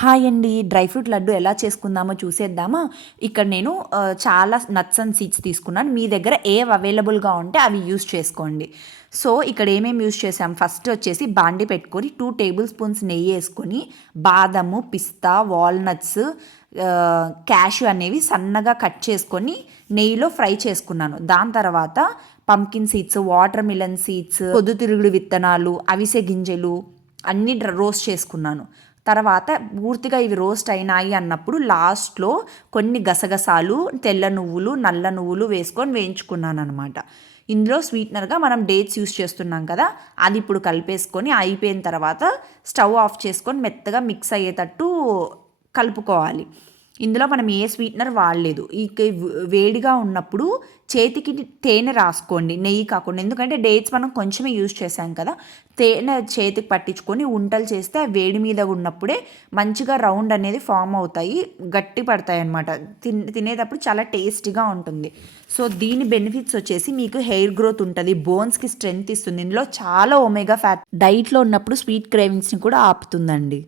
Hi అండి. Dry fruit laddu ఎలా చేసుకుందామో చూసేద్దామా? ఇక్కడ నేను చాలా నట్స్ అండ్ సీడ్స్ తీసుకున్నాను. మీ దగ్గర ఏవి అవైలబుల్‌గా ఉంటే అవి యూజ్ చేసుకోండి. సో, ఇక్కడ ఏమేమి యూజ్ చేసాం, ఫస్ట్ వచ్చేసి బాండీ పెట్టుకొని 2 టేబుల్ స్పూన్స్ నెయ్యేసుకొని బాదము, పిస్తా, వాల్‌నట్స్, క్యాష్యూ అనేవి సన్నగా కట్ చేసుకొని నెయ్యిలో ఫ్రై చేసుకున్నాను. దాని తర్వాత pumpkin seeds, water melon seeds, పొద్దుతిరుగుడు విత్తనాలు, అవిసె గింజలు అన్నీ రోస్ట్ చేసుకున్నాను. తర్వాత పూర్తిగా ఇవి రోస్ట్ అయినాయి అన్నప్పుడు లాస్ట్లో కొన్ని గసగసాలు, తెల్ల నువ్వులు, నల్ల నువ్వులు వేసుకొని వేయించుకున్నాను అనమాట. ఇందులో స్వీట్నర్గా మనం డేట్స్ యూస్ చేస్తున్నాం కదా, అది ఇప్పుడు కలిపేసుకొని అయిపోయిన తర్వాత స్టవ్ ఆఫ్ చేసుకొని మెత్తగా మిక్స్ అయ్యేటట్టు కలుపుకోవాలి. ఇందులో మనం ఏ స్వీట్నర్ వాడలేదు. ఈ వేడిగా ఉన్నప్పుడు చేతికి తేనె రాసుకోండి, నెయ్యి కాకుండా. ఎందుకంటే డేట్స్ మనం కొంచెమే యూజ్ చేసాం కదా, తేనె చేతికి పట్టించుకొని ఉంటలు చేస్తే ఆ వేడి మీద ఉన్నప్పుడే మంచిగా రౌండ్ అనేది ఫామ్ అవుతాయి, గట్టి పడతాయి అన్నమాట. తినేటప్పుడు చాలా టేస్టీగా ఉంటుంది. సో దీని బెనిఫిట్స్ వచ్చేసి మీకు హెయిర్ గ్రోత్ ఉంటుంది, బోన్స్కి స్ట్రెంగ్త్ ఇస్తుంది. ఇందులో చాలా ఒమేగా ఫ్యాట్, డైట్లో ఉన్నప్పుడు స్వీట్ క్రేవింగ్స్ని కూడా ఆపుతుందండి.